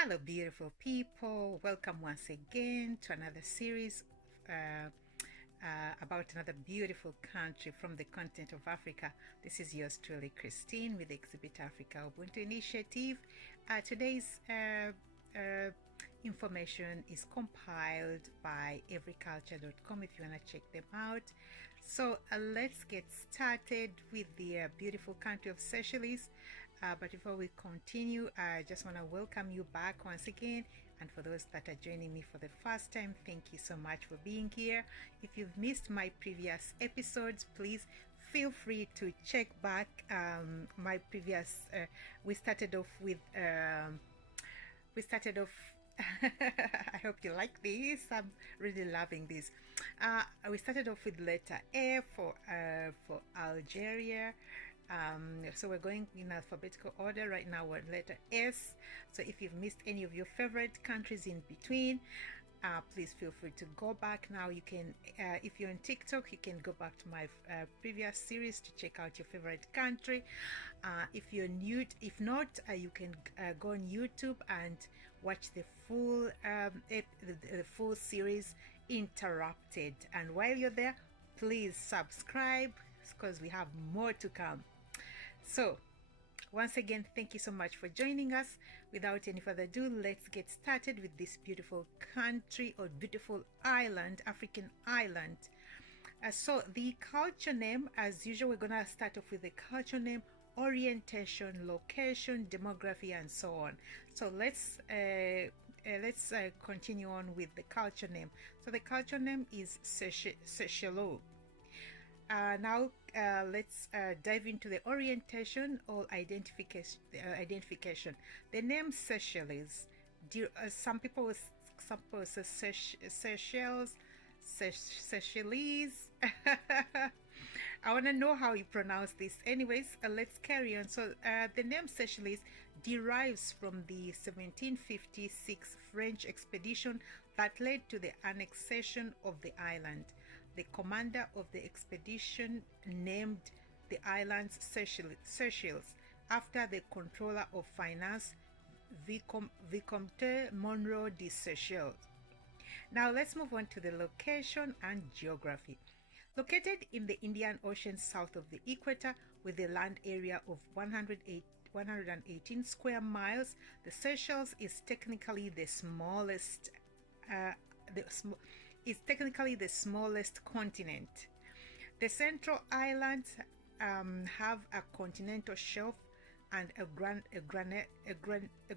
Hello, beautiful people. Welcome once again to another series about another beautiful country from the continent of Africa. This is yours truly, Christine, with the Exhibit Africa Ubuntu Initiative. Today's information is compiled by everyculture.com if you want to check them out. So let's get started with the beautiful country of Seychelles. But before we continue, I just want to welcome you back once again. And for those that are joining me for the first time, thank you so much for being here. If you've missed my previous episodes, please feel free to check back my previous. We started off with. I hope you like this. I'm really loving this. We started off with letter A for Algeria. So we're going in alphabetical order. Right now we're letter S. So if you've missed any of your favorite countries in between, please feel free to go back. Now you can, if you're on TikTok, you can go back to my previous series to check out your favorite country. If you're new, if not, you can go on YouTube and watch the full the full series interrupted. And while you're there, please subscribe because we have more to come. So once again, thank you so much for joining us. Without any further ado, let's get started with this beautiful country or beautiful island, African island. So the culture name, as usual, we're gonna start off with the culture name, orientation, location, demography, and so on. So let's continue on with the culture name. So the culture name is Seychelles. Now let's dive into the orientation or identification. The name Seychelles. Some people say Seychelles. Seychelles. I want to know how you pronounce this. Anyways, let's carry on. So the name Seychelles derives from the 1756 French expedition that led to the annexation of the island. The commander of the expedition named the islands Seychelles after the controller of finance, Vicomte Monroe de Seychelles. Now let's move on to the location and geography. Located in the Indian Ocean south of the equator with a land area of 118 square miles, the Seychelles is technically the smallest continent. The central islands have a continental shelf and a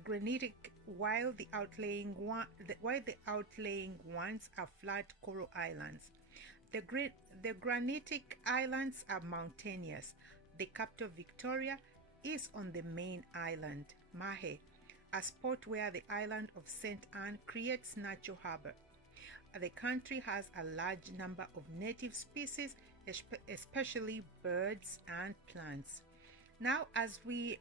granitic, while the outlying ones are flat coral islands. The granitic islands are mountainous. The capital, Victoria, is on the main island, Mahe, a spot where the island of St. Anne creates natural harbor. The country has a large number of native species, especially birds and plants. Now, as we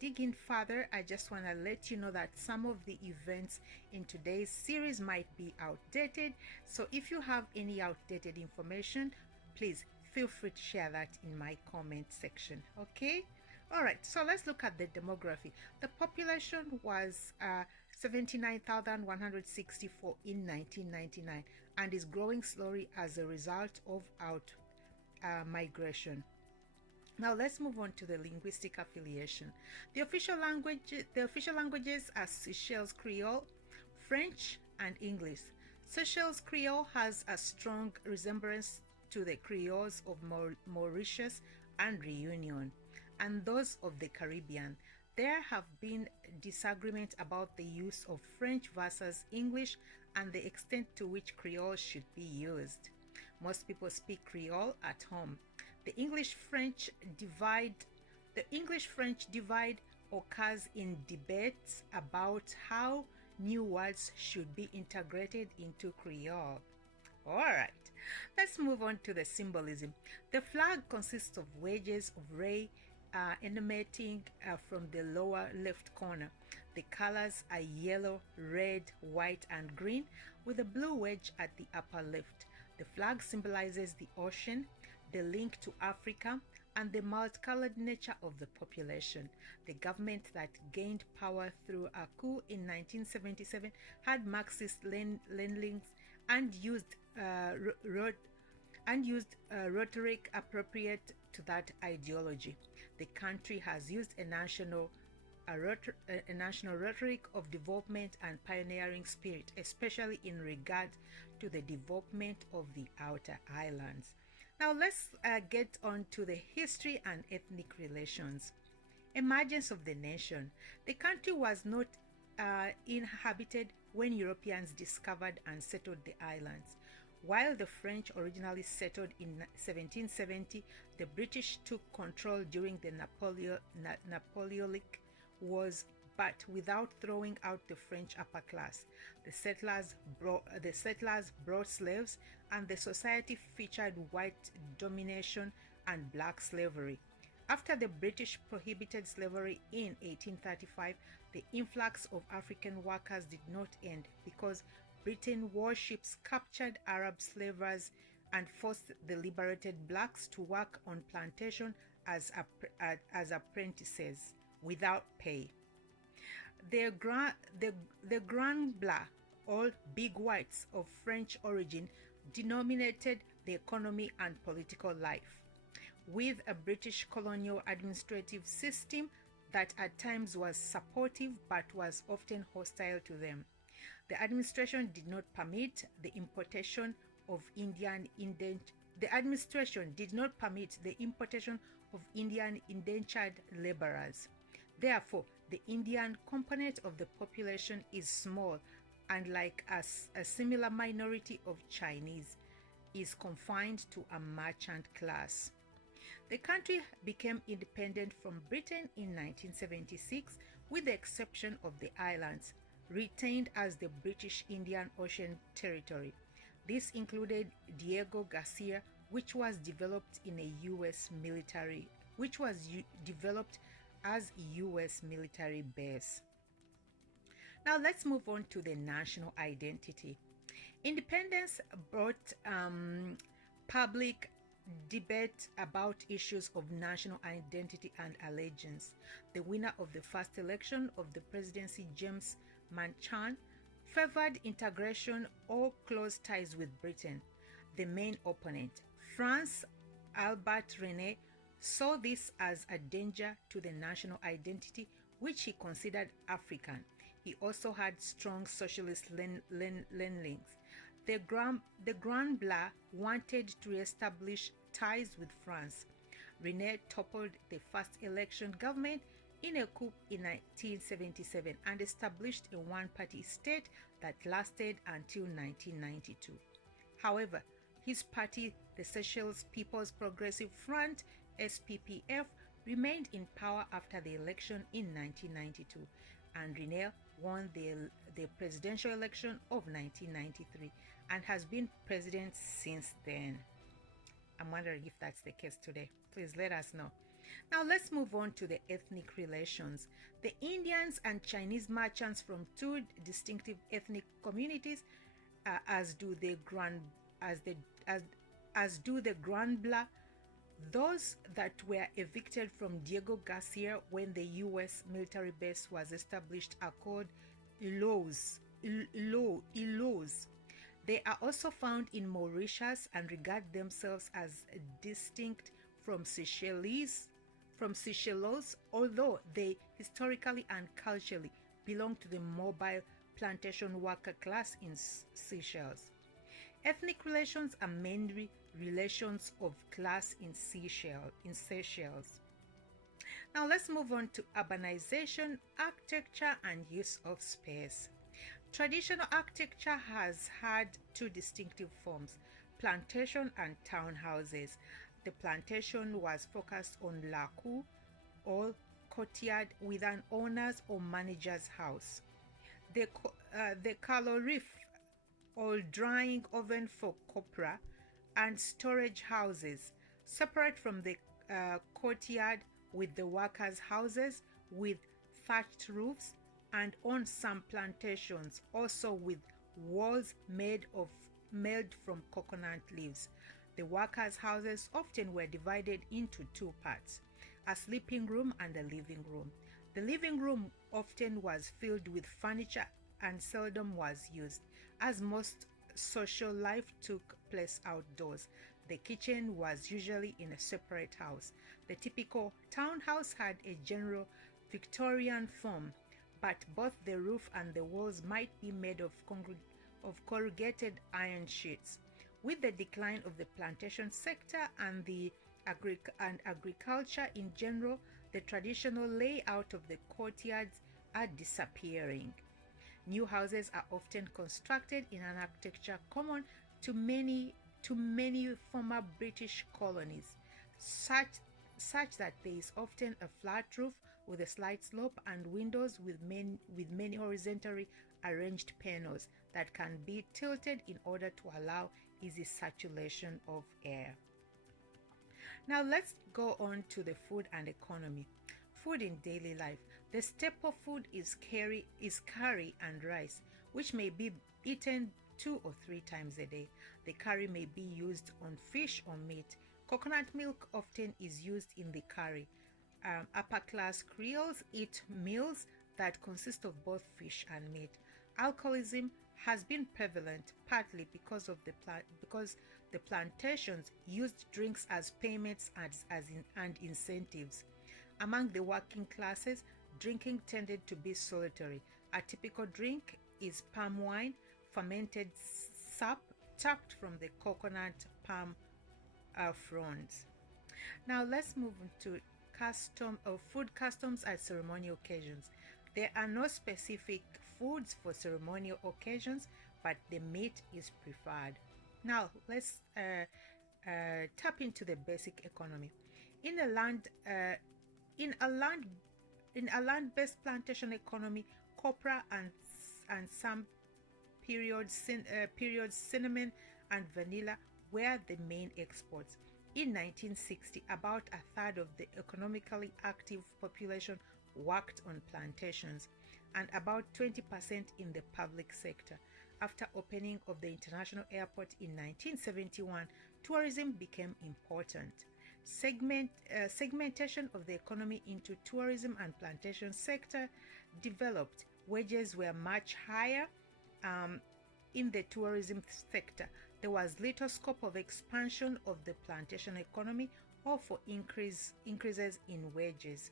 dig in further, I just want to let you know that some of the events in today's series might be outdated. So if you have any outdated information, please feel free to share that in my comment section. Okay? All right, so let's look at the demography. The population was 79,164 in 1999 and is growing slowly as a result of migration. Now let's move on to the linguistic affiliation. The official languages are Seychelles Creole, French, and English. Seychelles Creole has a strong resemblance to the Creoles of Mauritius and Reunion, and those of the Caribbean. There have been disagreements about the use of French versus English and the extent to which Creole should be used. Most people speak Creole at home. The English-French divide occurs in debates about how new words should be integrated into Creole. All right, let's move on to the symbolism. The flag consists of wedges of ray emanating from the lower left corner. The colors are yellow, red, white, and green, with a blue wedge at the upper left. The flag symbolizes the ocean, the link to Africa, and the multicolored nature of the population. The government that gained power through a coup in 1977 had Marxist leanings and used rhetoric appropriate to that ideology. The country has used a national rhetoric of development and pioneering spirit, especially in regard to the development of the outer islands. Now let's get on to the history and ethnic relations. Emergence of the nation. The country was not inhabited when Europeans discovered and settled the islands. While the French originally settled in 1770, the British took control during the Napoleonic Wars, but without throwing out the French upper class. The settlers brought slaves, and the society featured white domination and black slavery. After the British prohibited slavery in 1835, the influx of African workers did not end because Britain warships captured Arab slavers and forced the liberated blacks to work on plantation as apprentices without pay. The Grand Blancs, or big whites of French origin, dominated the economy and political life, with a British colonial administrative system that at times was supportive but was often hostile to them. The administration did not permit the importation of Indian indentured laborers. Therefore, the Indian component of the population is small, and like a similar minority of Chinese, is confined to a merchant class. The country became independent from Britain in 1976, with the exception of the islands, retained as the British Indian Ocean Territory. This included Diego Garcia, which was developed as a U.S. military base. Now let's move on to the national identity. Independence brought public debate about issues of national identity and allegiance. The winner of the first election of the presidency, James Manchan, favored integration or close ties with Britain. The main opponent, France Albert Rene, saw this as a danger to the national identity, which he considered African. He also had strong socialist leanings. The Grand Blancs wanted to establish ties with France. Rene toppled the first election government in a coup in 1977 and established a one-party state that lasted until 1992. However, his party, the Seychelles People's Progressive Front, SPPF, remained in power after the election in 1992, and Rene won the presidential election of 1993 and has been president since then. I'm wondering if that's the case today. Please let us know. Now let's move on to the ethnic relations. The Indians and Chinese merchants from two distinctive ethnic communities, as do the Grand Blancs. Those that were evicted from Diego Garcia when the U.S. military base was established are called Ilos. They are also found in Mauritius and regard themselves as distinct from Seychelles, although they historically and culturally belong to the mobile plantation worker class in Seychelles. Ethnic relations are mainly relations of class in Seychelles. Now let's move on to urbanization, architecture, and use of space. Traditional architecture has had two distinctive forms, plantation and townhouses. The plantation was focused on la cour, or courtyard, with an owner's or manager's house. The calorifere, or drying oven for copra, and storage houses, separate from the courtyard, with the workers' houses with thatched roofs, and on some plantations also with walls made from coconut leaves. The workers' houses often were divided into two parts, a sleeping room and a living room. The living room often was filled with furniture and seldom was used, as most social life took place outdoors. The kitchen was usually in a separate house. The typical townhouse had a general Victorian form, but both the roof and the walls might be made of corrugated iron sheets. With the decline of the plantation sector and agriculture in general, the traditional layout of the courtyards are disappearing. New houses are often constructed in an architecture common to many former British colonies, such that there is often a flat roof with a slight slope and windows with many horizontally arranged panels that can be tilted in order to allow easy circulation of air. Now let's go on to the food and economy. Food in daily life. The staple food is curry and rice, which may be eaten 2 or 3 times a day. The curry may be used on fish or meat. Coconut milk often is used in the curry. Upper class Creoles eat meals that consist of both fish and meat. Alcoholism has been prevalent partly because the plantations used drinks as payments and incentives. Among the working classes, drinking tended to be solitary. A typical drink is palm wine, fermented sap tapped from the coconut palm fronds. Now let's move on to food customs at ceremonial occasions. There are no specific foods for ceremonial occasions, but the meat is preferred. Now let's tap into the basic economy. In a land-based plantation economy, copra and some periods cinnamon and vanilla were the main exports. In 1960, about a third of the economically active population worked on plantations, and about 20% in the public sector. After opening of the international airport in 1971, tourism became important. Segmentation of the economy into tourism and plantation sector developed. Wages were much higher in the tourism sector. There was little scope of expansion of the plantation economy or for increases in wages.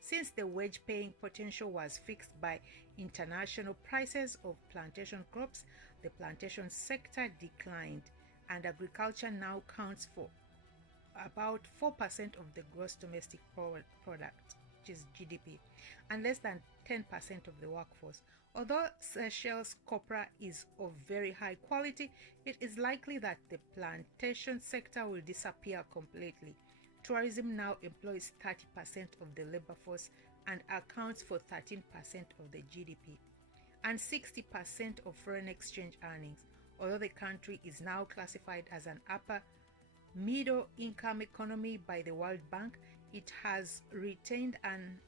Since the wage-paying potential was fixed by international prices of plantation crops, the plantation sector declined, and agriculture now counts for about 4% of the gross domestic product, which is GDP, and less than 10% of the workforce. Although Seychelles copra is of very high quality, it is likely that the plantation sector will disappear completely. Tourism now employs 30% of the labor force and accounts for 13% of the GDP and 60% of foreign exchange earnings. Although the country is now classified as an upper middle income economy by the World Bank, it has retained an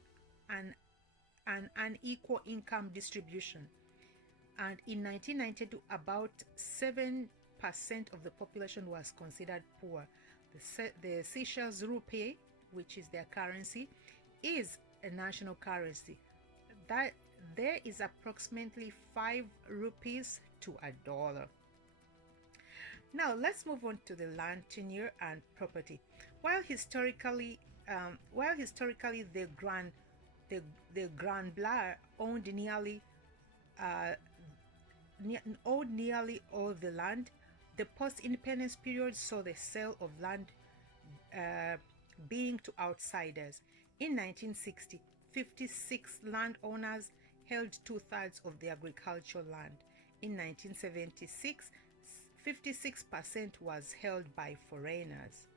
unequal income distribution. And in 1992, about 7% of the population was considered poor. The Seychelles rupee, which is their currency, is a national currency. That there is approximately 5 rupees to $1. Now let's move on to the land tenure and property. While historically the Grand Blanc owned nearly all the land, the post-independence period saw the sale of land being to outsiders. In 1960, 56 landowners held 2/3 of the agricultural land. In 1976, 56% was held by foreigners.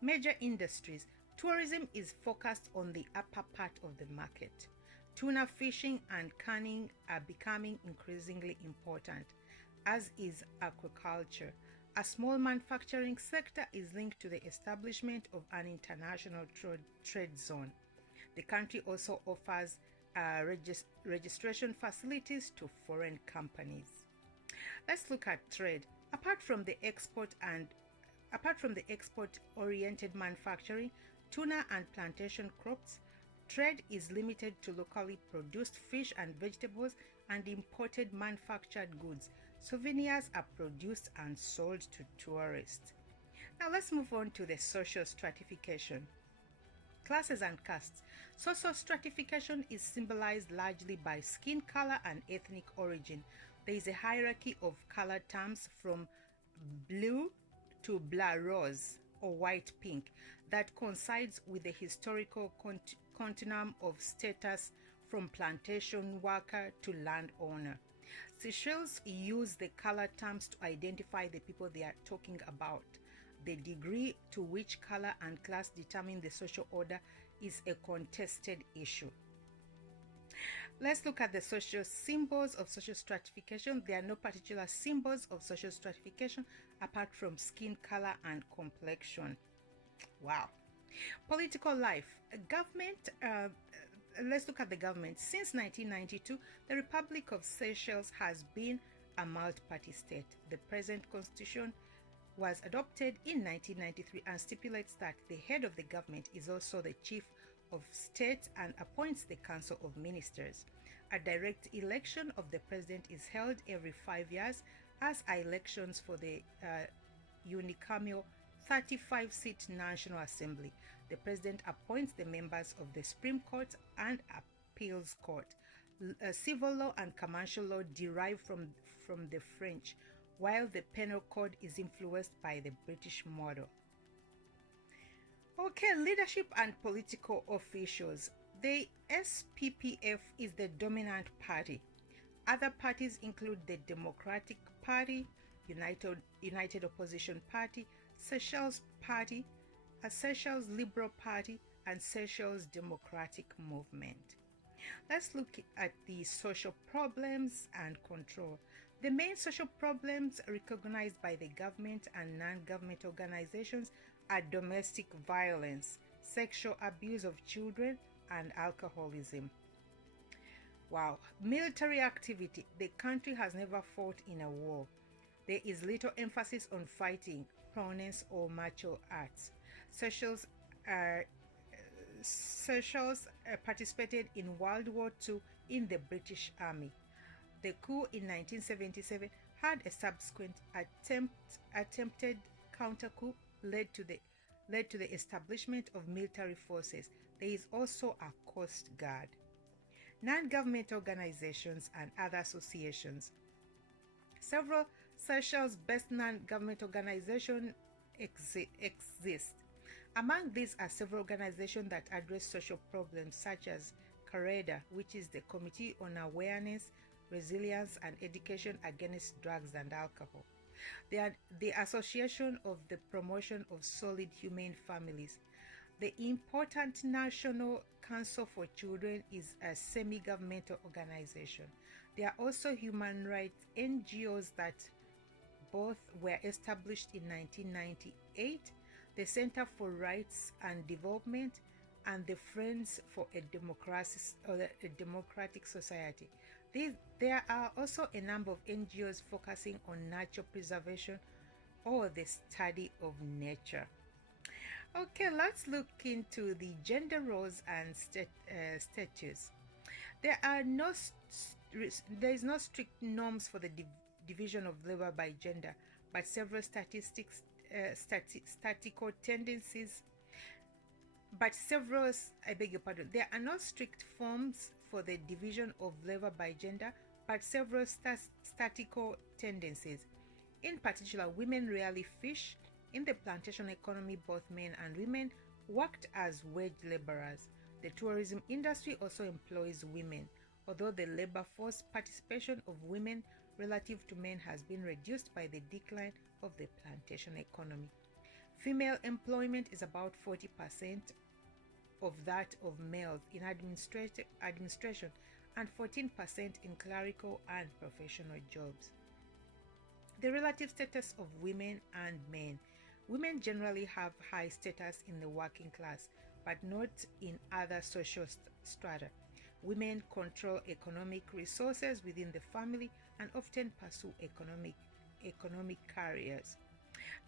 Major industries. Tourism is focused on the upper part of the market. Tuna fishing and canning are becoming increasingly important, as is aquaculture. A small manufacturing sector is linked to the establishment of an international trade zone. The country also offers registration facilities to foreign companies. Let's look at trade. Apart from the export and Apart from the export-oriented manufacturing, tuna and plantation crops, trade is limited to locally produced fish and vegetables and imported manufactured goods. Souvenirs are produced and sold to tourists. Now let's move on to the social stratification. Classes and castes. Social stratification is symbolized largely by skin color and ethnic origin. There is a hierarchy of color terms from blue to blood rose or white pink that coincides with the historical continuum of status from plantation worker to landowner. Seychelles use the color terms to identify the people they are talking about. The degree to which color and class determine the social order is a contested issue. Let's look at the social symbols of social stratification. There are no particular symbols of social stratification apart from skin color and complexion. Wow. Political life. Government. Let's look at the government. Since 1992, the Republic of Seychelles has been a multi-party state. The present constitution was adopted in 1993 and stipulates that the head of the government is also the chief of state and appoints the council of ministers. A direct election of the president is held every 5 years, as are elections for the unicameral 35-seat National Assembly. The president appoints the members of the Supreme Court and Appeals Court. Civil law and commercial law derive from the French, while the penal code is influenced by the British model. Okay, leadership and political officials. The SPPF is the dominant party. Other parties include the Democratic Party, United Opposition Party, Seychelles Party, a Seychelles Liberal Party, and Seychelles Democratic Movement. Let's look at the social problems and control. The main social problems recognized by the government and non-government organizations are domestic violence, sexual abuse of children, and alcoholism. Wow. Military activity. The country has never fought in a war. There is little emphasis on fighting, prominence, or martial arts. Seychelles participated in World War II in the British Army. The coup in 1977 had a subsequent attempted counter-coup led to the establishment of military forces. There is also a coast guard. Non-government organizations and other associations. Several Seychelles-based non-government organizations exist. Among these are several organizations that address social problems such as CAREDA, which is the Committee on Awareness, Resilience and Education Against Drugs and Alcohol. They are the Association of the Promotion of Solid Humane Families. The important National Council for Children is a semi-governmental organization. There are also human rights NGOs that both were established in 1998, the Center for Rights and Development and the Friends for a Democratic Society. There are also a number of NGOs focusing on nature preservation or the study of nature. Okay, let's look into the gender roles and status. There is no strict norms for the division of labor by gender, but several statistical tendencies. There are no strict forms for the division of labor by gender, but several statistical tendencies. In particular, women rarely fish. In the plantation economy, both men and women worked as wage laborers. The tourism industry also employs women, although the labor force participation of women relative to men has been reduced by the decline of the plantation economy. Female employment is about 40% of that of males in administration and 14% in clerical and professional jobs. The relative status of women and men. Women generally have high status in the working class, but not in other social strata. Women control economic resources within the family and often pursue economic careers.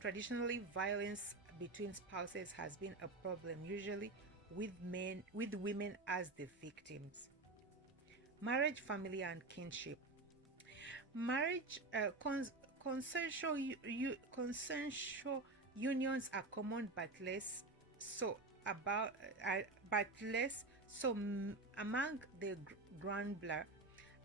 Traditionally, violence between spouses has been a problem, usually with women as the victims. Marriage, family, and kinship. Marriage, consensual unions are common, so about but less so among the Granbler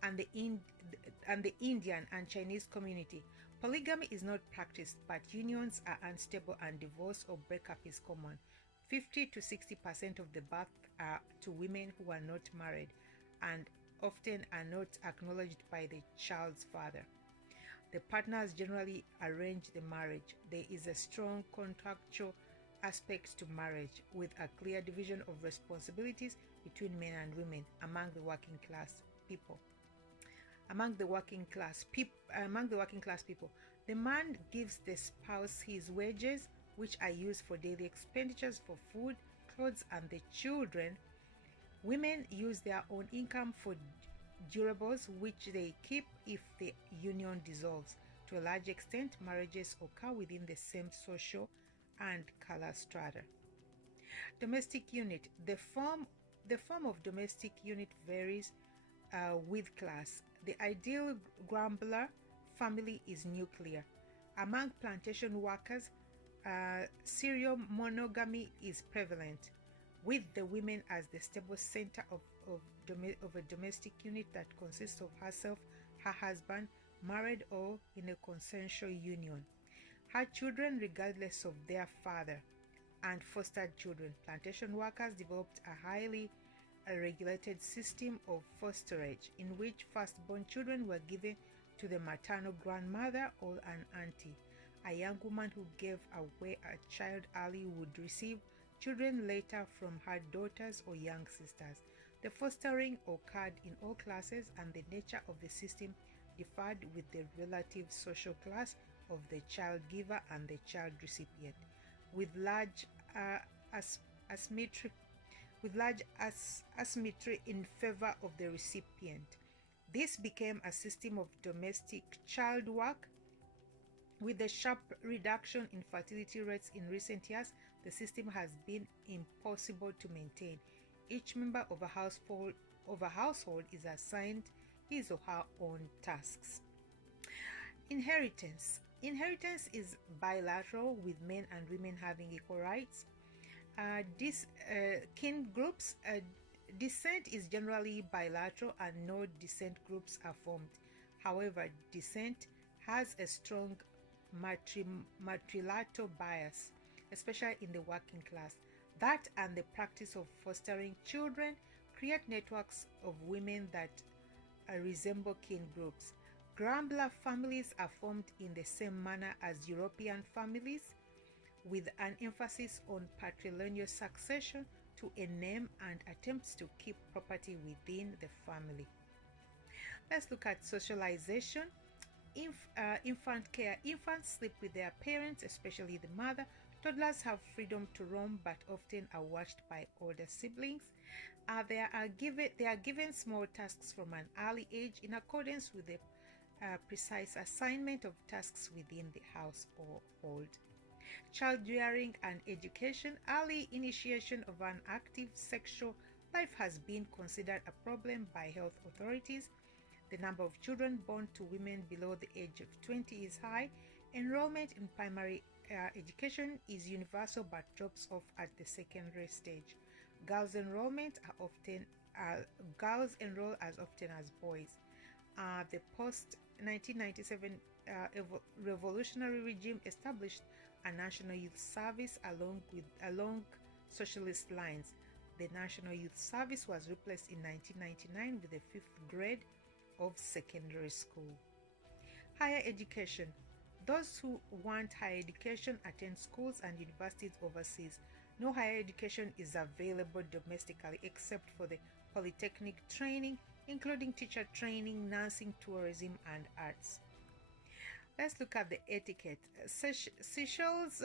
and the Indian and Chinese community. Polygamy is not practiced, but unions are unstable and divorce or breakup is common. 50 to 60% of the births are to women who are not married and often are not acknowledged by the child's father. The partners generally arrange the marriage. There is a strong contractual aspect to marriage, with a clear division of responsibilities between men and women among the working class people. Among the working class people, the man gives the spouse his wages, which are used for daily expenditures for food, clothes, and the children. Women use their own income for durables, which they keep if the union dissolves. To a large extent, marriages occur within the same social and color strata. Domestic unit. The form of domestic unit varies with class. The ideal Grambler family is nuclear. Among plantation workers, serial monogamy is prevalent, with the women as the stable center of a domestic unit that consists of herself, her husband, married or in a consensual union, her children regardless of their father, and fostered children. Plantation workers developed a highly regulated system of fosterage in which firstborn children were given to the maternal grandmother or an auntie. A young woman who gave away a child early would receive children later from her daughters or young sisters. The fostering occurred in all classes, and the nature of the system differed with the relative social class of the child giver and the child recipient, with large asymmetry in favor of the recipient. This became a system of domestic child work. With the sharp reduction in fertility rates in recent years, the system has been impossible to maintain. Each member of a household is assigned his or her own tasks. Inheritance. Inheritance is bilateral, with men and women having equal rights. Kin groups. Descent is generally bilateral and no descent groups are formed. However, descent has a strong matrilateral bias, especially in the working class. That and the practice of fostering children create networks of women that resemble kin groups. Grambler families are formed in the same manner as European families, with an emphasis on patrilineal succession to a name and attempts to keep property within the family. Let's look at socialization. Infant care. Infants sleep with their parents, especially the mother. Toddlers have freedom to roam but often are watched by older siblings. They are given small tasks from an early age in accordance with the precise assignment of tasks within the household. Child rearing and education. Early initiation of an active sexual life has been considered a problem by health authorities. The number of children born to women below the age of 20 is high. Enrollment in primary education is universal but drops off at the secondary stage. Girls enroll as often as boys. The post-1997 revolutionary regime established a national youth service along socialist lines. The National Youth Service was replaced in 1999 with the 5th grade of secondary school. Higher education. Those who want higher education attend schools and universities overseas. No higher education is available domestically except for the polytechnic training, including teacher training, nursing, tourism, and arts. Let's look at the etiquette. Seychelles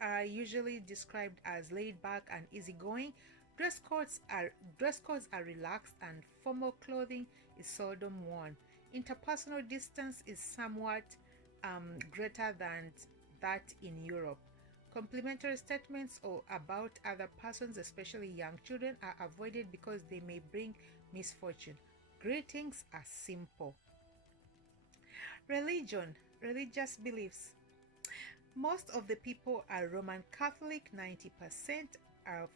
are usually described as laid back and easygoing. Dress codes are relaxed and formal clothing is seldom worn. Interpersonal distance is somewhat greater than that in Europe. Complimentary statements or about other persons, especially young children, are avoided because they may bring misfortune. Greetings are simple. Religion, religious beliefs. Most of the people are Roman Catholic, 90% are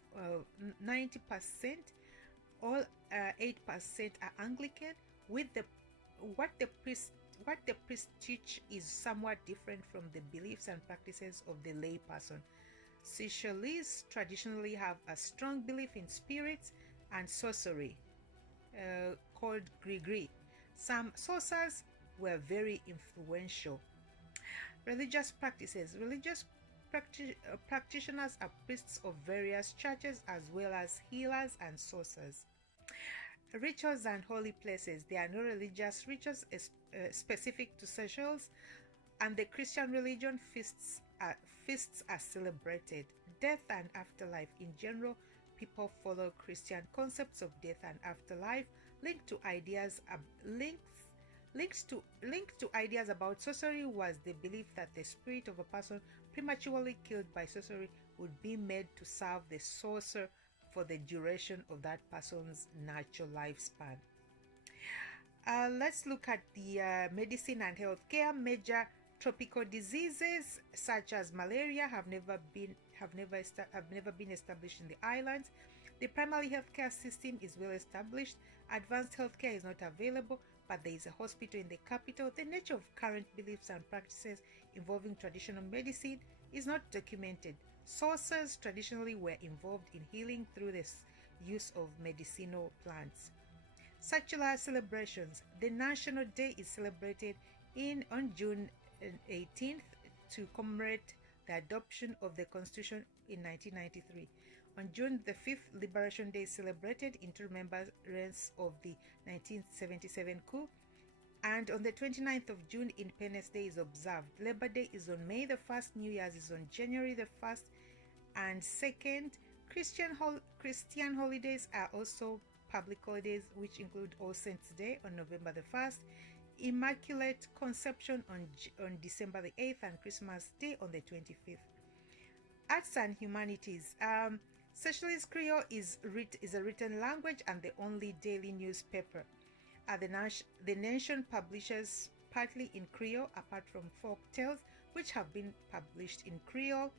90%, all 8% are Anglican. With the what the priest teach is somewhat different from the beliefs and practices of the lay person. Seychelles traditionally have a strong belief in spirits and sorcery, called Grigri. Some sorcerers were very influential. Religious practices. Religious practitioners are priests of various churches as well as healers and sorcerers. Rituals and holy places. There are no religious rituals specific to Seychelles, and the Christian religion feasts are celebrated. Death and afterlife. In general, people follow Christian concepts of death and afterlife, linked to ideas about sorcery was the belief that the spirit of a person prematurely killed by sorcery would be made to serve the sorcerer for the duration of that person's natural lifespan. Let's look at the medicine and healthcare. Major tropical diseases such as malaria have never been established in the islands. The primary healthcare system is well established. Advanced healthcare is not available, but there is a hospital in the capital. The nature of current beliefs and practices involving traditional medicine is not documented. Sorcerers traditionally were involved in healing through the use of medicinal plants. Secular celebrations. The National Day is celebrated on June 18th to commemorate the adoption of the Constitution in 1993. On June the 5th, Liberation Day is celebrated in remembrance of the 1977 coup. And on the 29th of June, Independence Day is observed. Labor Day is on May the 1st. New Year's is on January the 1st and 2nd. Christian holidays are also public holidays, which include All Saints Day on November the 1st, Immaculate Conception on December the 8th, and Christmas Day on the 25th. Arts and humanities. Seychelles Creole is a written language and the only daily newspaper. The nation publishes partly in Creole, apart from folk tales, which have been published in Creole.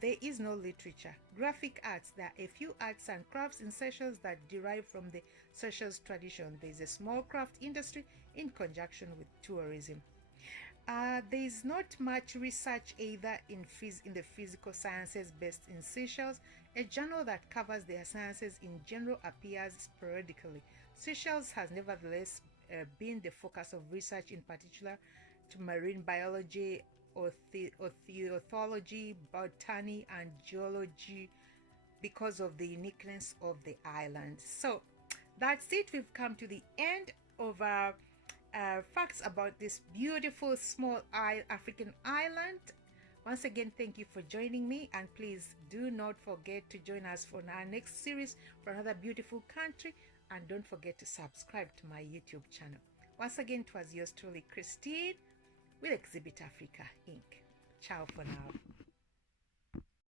There is no literature. Graphic arts. There are a few arts and crafts in Seychelles that derive from the Seychelles tradition. There is a small craft industry in conjunction with tourism. There is not much research either in the physical sciences based in Seychelles. A journal that covers the sciences in general appears sporadically. Seychelles has nevertheless been the focus of research, in particular to marine biology, ornithology, botany, and geology, because of the uniqueness of the island. So that's it. We've come to the end of our facts about this beautiful small African island. Once again, thank you for joining me, and please do not forget to join us for our next series for another beautiful country, and don't forget to subscribe to my YouTube channel. Once again, it was yours truly, Christine, with Exhibit Africa Inc. Ciao for now.